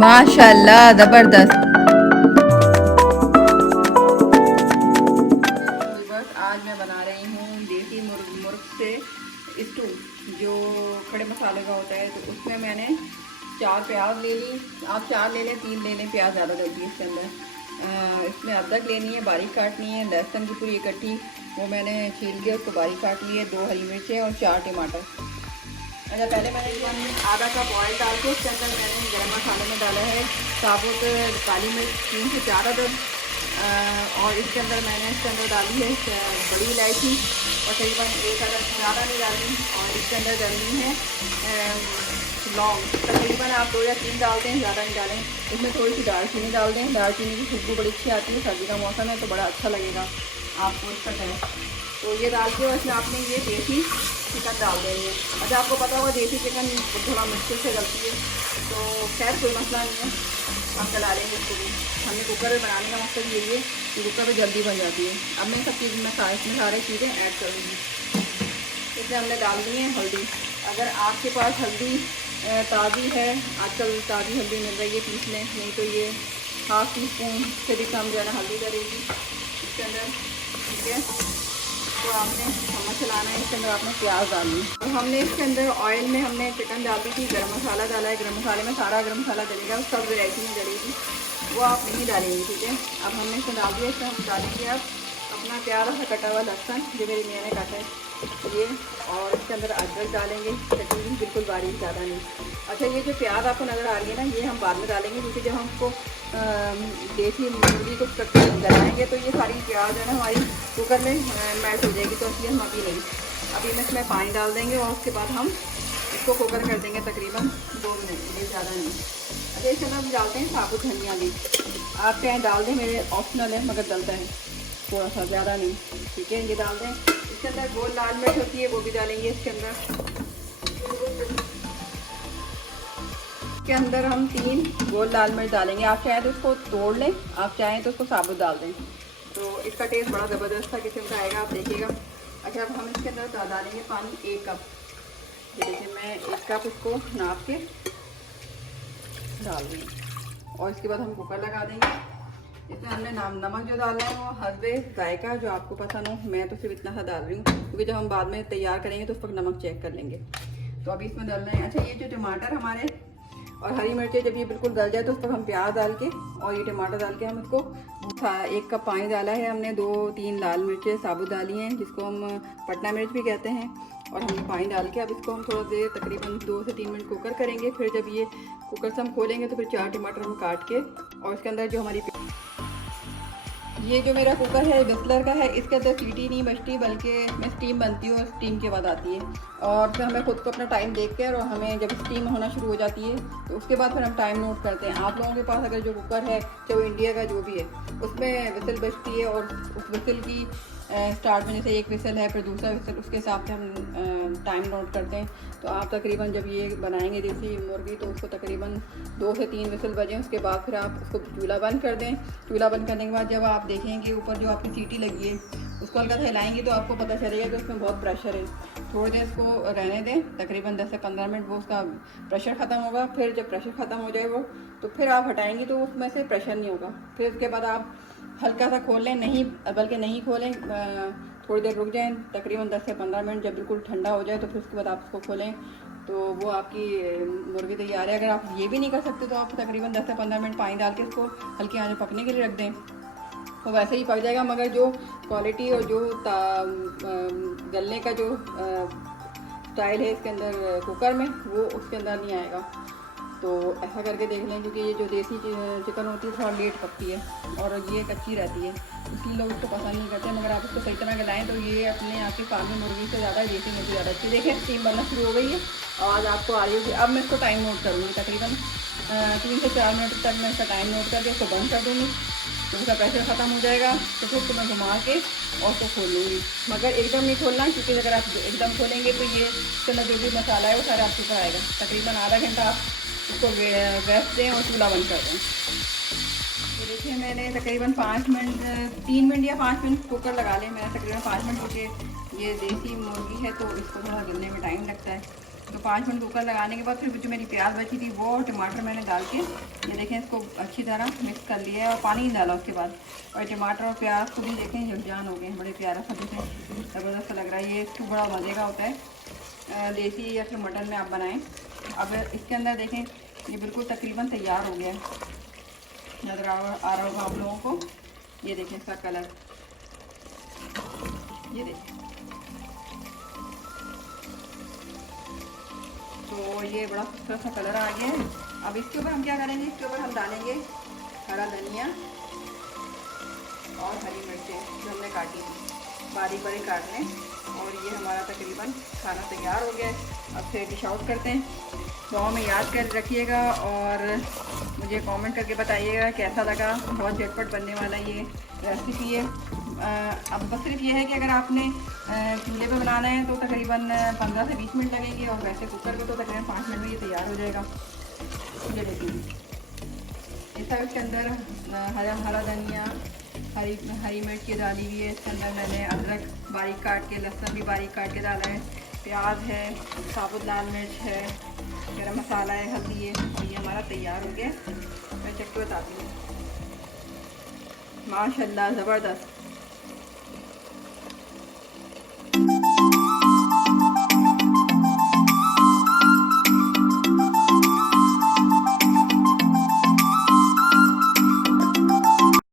माशाल्लाह ज़बरदस्त। बस आज मैं बना रही हूँ देसी मुर्ग से स्टू, जो खड़े मसाले का होता है। तो उसमें मैंने 4 प्याज ले ली, आप 4 ले लें 3 ले लें, प्याज ज़्यादा डलती है इसके अंदर। इसमें अदरक लेनी है, बारीक काटनी है। लहसुन की पूरी इकट्ठी वो मैंने छील के उसको बारीक काट ली है। 2 हरी मिर्चें और 4 टमाटर। अच्छा, पहले मैंने आधा कप ऑयल डाल के उसके अंदर मैंने गरम मसाले में डाला है साबुत काली मिर्च 3 से 4 अदद, और इसके अंदर मैंने डाली है बड़ी इलायची और तकरीबन 1 अदद, ज़्यादा नहीं डालनी। और इसके अंदर डालनी है लौंग, तकरीबन आप 2 या 3 डाल दें, ज़्यादा नहीं डालें। इसमें थोड़ी सी दालचीनी डाल दें, दालचीनी की खुशबू बड़ी अच्छी आती है, सर्दी का मौसम है तो बड़ा अच्छा लगेगा आपको इसका टेस्ट। तो ये डाल के इसमें आपने ये देसी चिकन डाल देंगे। अच्छा, आपको पता होगा देसी चिकन थोड़ा मुश्किल से गलती है, तो खैर कोई मसला नहीं है, हम चला लेंगे इसको भी। हमने कुकर में बनाने का मकसद यही है कि कुकर में जल्दी बन जाती है। अब मैं सब चीज़ में सारी चीज़ें ऐड करूँगी। इसमें हमने डाल दी है हल्दी। अगर आपके पास हल्दी ताज़ी है, आजकल ताज़ी हल्दी मिल रही है, पीस लें, नहीं तो ये ½ टीस्पून से भी कम जो है ना हल्दी डलेगी इसके अंदर, ठीक है। तो आपने चम्मच चलाना है, इसके अंदर आपने प्याज डालनी है। और हमने इसके अंदर ऑयल में हमने चिकन डाल दी थी, गरम मसाला डाला है। गरम मसाले में सारा गरम मसाला डलेगा, सब वैरायटी में डलेगी, वो आप नहीं डालेंगे, ठीक है। अब हमने इसमें डाल दिया। इसमें हम डालेंगे अब अपना प्यारा सा कटा हुआ लहसुन, जो मेरी मियाँ ने काटा है ये, और इसके अंदर अदरक डालेंगे, चटनी बिल्कुल बारीक, ज़्यादा नहीं। अच्छा, ये जो प्याज आपको नज़र आ रही है ना, ये हम बाद में डालेंगे, क्योंकि जब हमको देसी मुर्गी को गलाएंगे तो ये सारी प्याज है ना हमारी कुकर में मेल्ट हो जाएगी, तो इसलिए हम अभी नहीं। अभी हम इसमें पानी डाल देंगे और उसके बाद हम इसको कुकर कर देंगे तकरीबन 2 मिनट, ये ज़्यादा नहीं। अच्छा, इसके अंदर हम डालते हैं साबुत धनिया भी, आप चाहे डाल दें, मेरे ऑप्शनल है मगर डलता है थोड़ा सा, ज़्यादा नहीं, ठीक है। ये डाल दें। इसके अंदर गोल लाल मिर्च होती है, वो भी डालेंगे इसके अंदर। इसके अंदर हम 3 गोल लाल मिर्च डालेंगे। आप चाहें तो इसको तोड़ लें, आप चाहें तो उसको साबुत डाल दें, तो इसका टेस्ट बड़ा ज़बरदस्त सा किस्म का आएगा, आप देखिएगा। अच्छा, अब हम इसके अंदर डालेंगे पानी 1 कप। देखिए मैं 1 कप उसको नाप के डाल रही हूँ, और इसके बाद हम कुकर लगा देंगे। इसमें हमने नमक जो डालना है वो हस्बे जायका, जो आपको पसंद हो। मैं तो सिर्फ इतना सा डाल रही हूँ, क्योंकि जब हम बाद में तैयार करेंगे तो उस वक्त नमक चेक कर लेंगे। तो अभी इसमें डालना है। अच्छा, ये जो टमाटर हमारे और हरी मिर्चें जब ये बिल्कुल गल जाए तो उस पर हम प्याज डाल के और ये टमाटर डाल के हम इसको 1 कप पानी डाला है हमने। 2-3 लाल मिर्चें साबुत डाली हैं, जिसको हम पटना मिर्च भी कहते हैं, और हमने पानी डाल के अब इसको हम थोड़ा देर तकरीबन 2 से 3 मिनट कुकर करेंगे। फिर जब ये कुकर से हम खोलेंगे तो फिर 4 टमाटर हम काट के, और इसके अंदर जो हमारी ये जो मेरा कुकर है बिस्लर का है, इसके अंदर सीटी नहीं बजती, बल्कि इसमें स्टीम बनती है और स्टीम के बाद आती है। और फिर हमें खुद को अपना टाइम देख कर, और हमें जब स्टीम होना शुरू हो जाती है तो उसके बाद फिर हम टाइम नोट करते हैं। आप लोगों के पास अगर जो कुकर है, चाहे वो इंडिया का जो भी है, उसमें विसल बजती है, और उस विसल की स्टार्ट में जैसे 1 विसल है, फिर दूसरा विसल, उसके हिसाब से हम टाइम नोट करते हैं। तो आप तकरीबन जब ये बनाएंगे देसी मुर्गी तो उसको तकरीबन 2 से 3 विसल बजें, उसके बाद फिर आप उसको चूल्हा बंद कर दें। चूल्हा बंद करने के बाद जब आप देखेंगे ऊपर जो आपकी सीटी लगी है उसको हल्का हिलाएंगे तो आपको पता चलेगा कि उसमें बहुत प्रेशर है। थोड़ी देर इसको रहने दें, तकरीबन 10 से 15 मिनट, वो उसका प्रेशर ख़त्म होगा। फिर जब प्रेशर ख़त्म हो जाए वो, तो फिर आप हटाएंगी तो उसमें से प्रेशर नहीं होगा। फिर उसके बाद आप हल्का सा खोल लें, नहीं बल्कि नहीं खोलें, थोड़ी देर रुक जाएं, तकरीबन 10 से 15 मिनट। जब बिल्कुल ठंडा हो जाए तो फिर उसके बाद आप उसको खोलें, तो वो आपकी मुर्गी तैयार है। अगर आप ये भी नहीं कर सकते तो आप तकरीबन 10 से 15 मिनट पानी डाल के इसको हल्की आंच में पकने के लिए रख दें, तो वैसे ही पक जाएगा। मगर जो क्वालिटी और जो गलने का जो स्टाइल है इसके अंदर कुकर में, वो उसके अंदर नहीं आएगा। तो ऐसा करके देख लें, क्योंकि ये जो देसी चिकन होती है थोड़ा लेट पकती है और ये कच्ची रहती है, इसलिए लोग इसको पसंद नहीं करते। मगर आप इसको सही तरह गलाएं तो ये अपने आपकी फार्मी मुर्गी से ज़्यादा देसी मुर्गी ज़्यादा अच्छी। देखिए स्टीम बनना शुरू हो गई है, आवाज़ आपको आ रही होगी। अब मैं इसको टाइम नोट करूँगी, तकरीबन 3 से 4 मिनट तक मैं इसका टाइम नोट करके इसको बंद कर दूँगी। तो उसका प्रेशर ख़त्म हो जाएगा तो फिर उसको मैं घुमा के और उसको खोल लूँगी। मगर एकदम नहीं खोलना, क्योंकि अगर आप एकदम खोलेंगे तो ये इसके अंदर जो भी मसाला है वो सारा आपके ऊपर आएगा। तकरीबन आधा घंटा आप उसको रेस्ट दें और चूल्हा बंद कर दें। तो देखिए मैंने तकरीबन 5 मिनट, 3 मिनट या 5 मिनट कुकर लगा लें। मैंने तकरीबन 5 मिनट, क्योंकि ये देसी मुर्गी है तो इसको थोड़ा गलने में टाइम लगता है। तो 5 मिनट कुकर लगाने के बाद फिर जो मेरी प्याज बची थी वो और टमाटर मैंने डाल के ये देखें इसको अच्छी तरह मिक्स कर लिया है और पानी नहीं डाला उसके बाद। और टमाटर और प्याज को भी देखें यकजान हो गए हैं, बड़े प्यारा सा देखें, ज़बरदस्त लग रहा है। ये इसको बड़ा मज़े का होता है देसी या फिर मटन में आप बनाएं। अब इसके अंदर देखें ये बिल्कुल तकरीबन तैयार हो गया है, नज़र आ रहा होगा आप लोगों को। ये देखें इसका कलर, ये देखें, तो ये बड़ा खूबसूरत सा कलर आ गया है। अब इसके ऊपर हम क्या करेंगे, इसके ऊपर हम डालेंगे हरा धनिया और हरी मिर्चें जो हमने काटी थी, बारीक बारीक काट लें। और ये हमारा तकरीबन खाना तैयार हो गया है। अब फिर डिश आउट करते हैं। दुआ में याद कर रखिएगा और मुझे कमेंट करके बताइएगा कैसा लगा। बहुत झटपट बनने वाला ये रेसिपी है। अब बस सिर्फ ये है कि अगर आपने चूल्हे पे बनाना है तो तकरीबन 15 से 20 मिनट लगेंगे और वैसे कुकर पे तो तकरीबन 5 मिनट में ये तैयार हो जाएगा। ये देखिए इसके अंदर हरा धनिया, हरी मिर्च की डाली हुई है। इसके अंदर मैंने अदरक बारीक काट के, लहसुन भी बारीक काट के डाला है, प्याज है, साबुत लाल मिर्च है, गरम मसाला है, हल्दी है। और ये हमारा तैयार हो गया। मैं चख के बताती हूँ। माशाल्लाह ज़बरदस्त।